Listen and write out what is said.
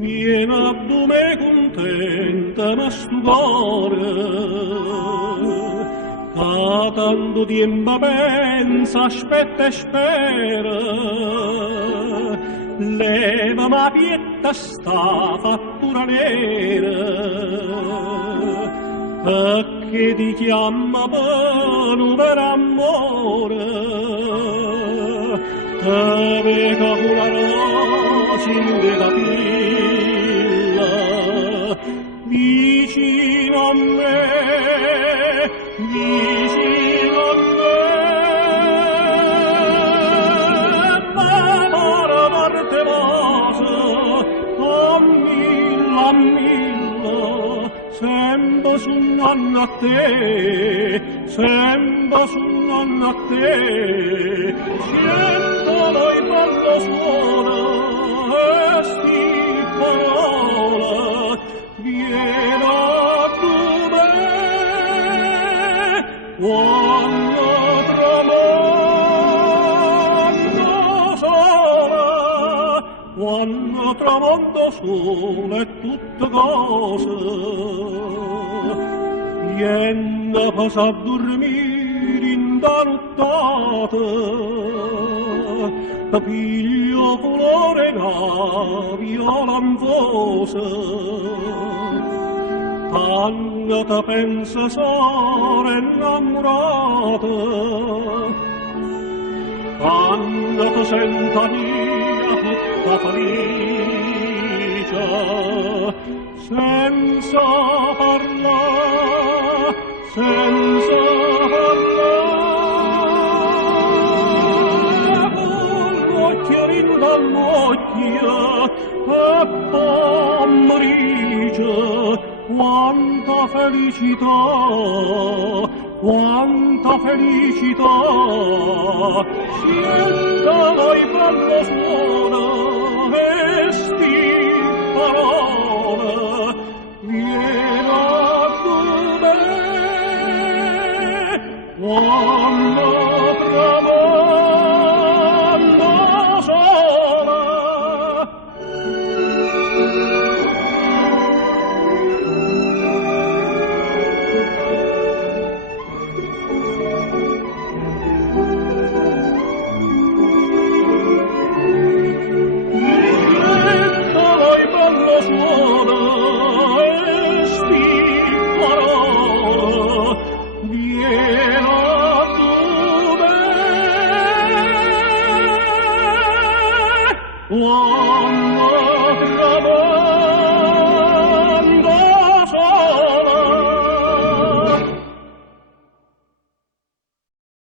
Viene a me contenta ma stu cuore, che tanto tempo pensa, aspetta e spera, leva ma pietta sta fattura nera, perché ti chiama per amore, te vega con la rosa in de capilla, vicino a me, vicino a me, l'amore parte vasa, a milla, sempre sognando a te, sempre sognando a te, sento noi quando suona sti parola, viene a me, quando tramonto sola, quando tramonto sola è tutta cosa, viene a passare a dormire in da nottata, piglio colore da viola anfosa, tanto te pensa sare innamorata, tanto te senta mia tutta felice, senza parlare, senza dall'occhio e pomeriggio, quanta felicità, quanta felicità, senta noi quando suona sti parole, viene a me, quando tramonto sola. Whoa.